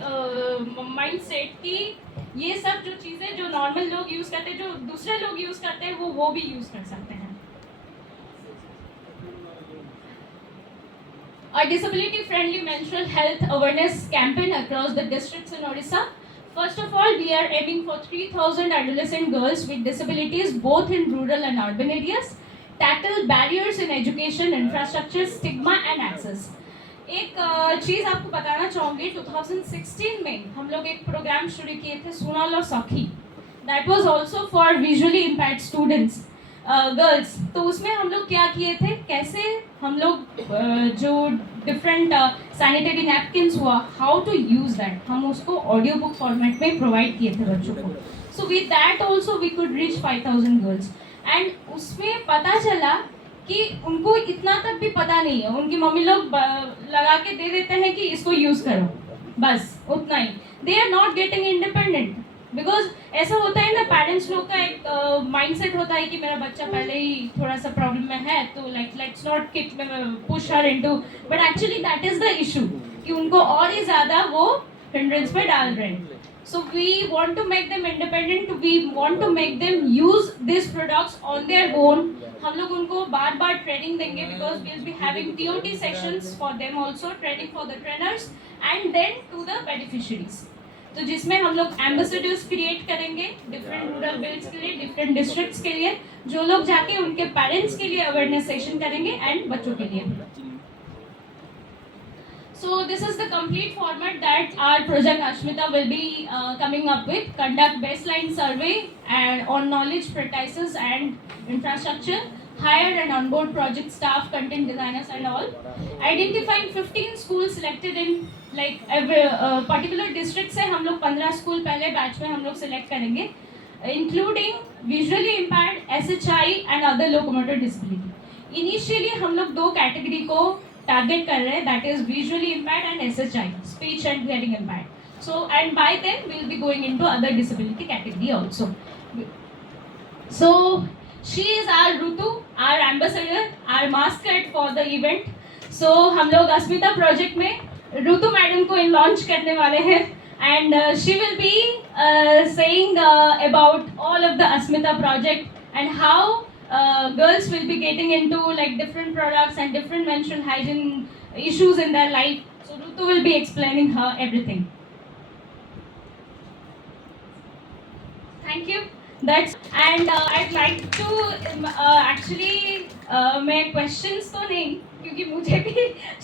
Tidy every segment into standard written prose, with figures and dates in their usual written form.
Mind set कि ये सब जो चीज़ें जो नॉर्मल लोग यूज़ करते हैं, जो दूसरे लोग यूज़ करते हैं, वो भी यूज़ कर सकते हैं. A disability-friendly menstrual health awareness campaign across the districts in Odisha. First of all, we are aiming for 3,000 adolescent girls with disabilities both in rural and urban areas, tackle barriers in education, infrastructure, stigma and access. एक चीज़ आपको बताना चाहूँगी, 2016 में हम लोग एक programme शुरू किए थे, सोनल और सखी. That was also for visually impaired students, girls. तो उसमें हम लोग क्या किए थे, कैसे हम लोग जो डिफरेंट सैनिटरी नैपकिन्स हुआ, हाउ टू यूज़ दैट, हम उसको ऑडियो बुक फॉर्मेट में प्रोवाइड किए थे बच्चों को. So with that also we could reach 5,000 girls. And उसमें पता चला कि उनको इतना तक भी पता नहीं है, उनकी मम्मी लोग लगा के दे देते हैं कि इसको यूज़ करो, बस उतना ही. They are not getting independent, because ऐसा होता है ना, पेरेंट्स लोग का एक माइंडसेट होता है कि मेरा बच्चा पहले ही थोड़ा सा प्रॉब्लम में है, तो like let's not kick push her into. But actually that is the issue कि उनको और ही ज़्यादा वो हिंड्रेंस पे डाल रहे हैं. So we want to make them independent. We want to make them use these products on their own. हम लोग उनको बार बार ट्रेनिंग देंगे, because we'll be having TOT sessions for them also, training for the trainers and then to the beneficiaries. तो जिसमें हम लोग ambassadors create करेंगे different rural belts के लिए, डिफरेंट डिस्ट्रिक्ट्स के लिए, जो लोग जाके उनके पेरेंट्स के लिए अवेयरनेस सेशन करेंगे एंड बच्चों के लिए. So this is the complete format that our project Ashmita will be coming up with. Conduct baseline survey and on knowledge practices and infrastructure. Hire and onboard project staff, content designers and all. Identifying 15 schools selected in like every particular district से हम लोग 15 school पहले batch में हम लोग select करेंगे, including visually impaired, SHI and other locomotor disability. Initially हम लोग दो कैटेगरी को टारगेट कर रहे हैं, that is visually impaired and SHI, speech and hearing impaired. So and by then we will be going into other disability category also. So she is our Ritu, our ambassador, our mascot for the event. So हम लोग अस्मिता project में ऋतु madam को launch करने वाले हैं, and she will be saying about all of the Asmita project and how girls will be getting into like different products and different menstrual hygiene issues in their life. So Rutu will be explaining her everything. Thank you. That's and I'd like to actually मैं questions तो नहीं, क्योंकि मुझे भी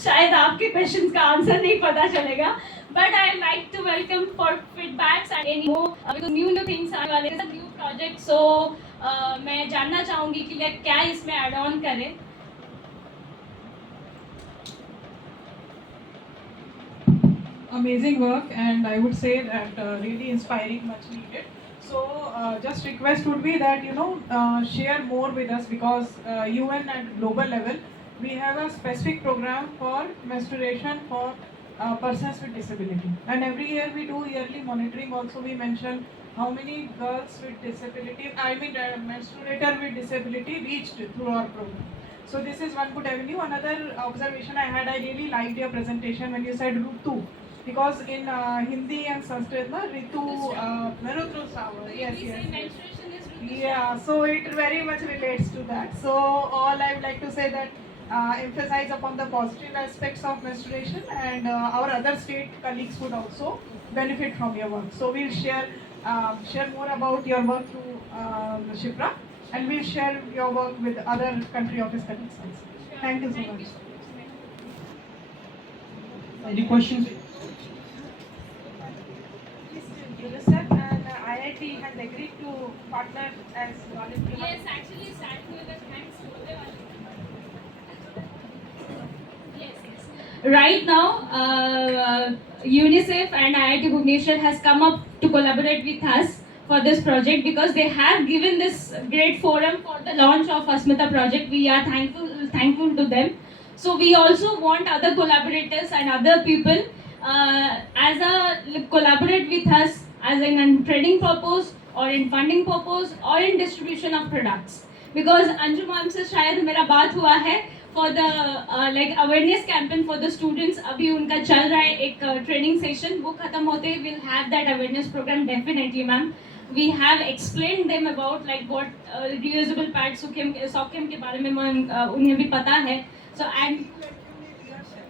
शायद आपके questions का answer नहीं पता चलेगा. But I like to welcome for feedbacks and any more because new things आने वाले हैं, new project. So मैं जानना चाहूँगी कि like क्या इसमें add on करें. Amazing work, and I would say that really inspiring, much needed. So just request would be that share more with us, because UN at global level we have a specific program for menstruation for persons with disability, and every year we do yearly monitoring. Also we mention how many girls with disability, menstruator with disability reached through our program. So this is one good avenue. Another observation I had, I really liked your presentation when you said Rutu, because in Hindi and Sanskrit, Ritu, yes. Yeah, so it very much relates to that. So all I would like to say that emphasize upon the positive aspects of menstruation, and our other state colleagues would also benefit from your work. So we'll share more about your work to Shipra, and we'll share your work with other country office colleagues also. Thank you so much. Any questions? UNICEF and IIT has agreed to partner as voluntary. Yes, actually starting with the thanks to the yes. Right now, UNICEF and IIT Bhubaneswar has come up to collaborate with us for this project, because they have given this great forum for the launch of Asmita project. We are thankful to them. So we also want other collaborators and other people collaborate with us as in training purpose or in funding purpose or in distribution of products. Because Anju ma'am से शायद मेरा बात हुआ है, for the like awareness campaign for the students. अभी उनका चल रहा है एक training session, वो खत्म होते ही we'll have that awareness program definitely, ma'am. We have explained them about like what reusable pads SOCM के बारे में उन्हें भी पता है. So and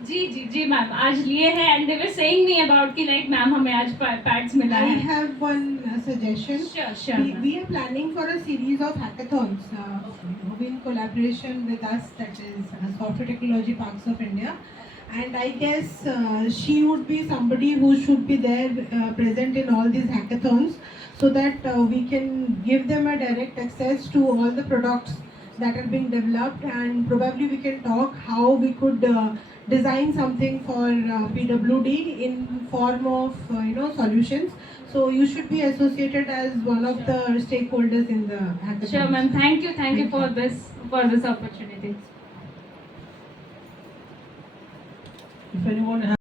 जी मैम आज लिए हैं and they were saying me about कि like मैम हमें आज pads मिला I है. have one suggestion. Sure ma'am. We are planning for a series of hackathons in collaboration with us, that is Software Technology Parks of India. And I guess she would be somebody who should be there present in all these hackathons, so that we can give them a direct access to all the products that are being developed, and probably we can talk how we could design something for PWD in form of solutions. So you should be associated as one of the stakeholders in the hackathon. Sure ma'am, thank you for this opportunity. If anyone has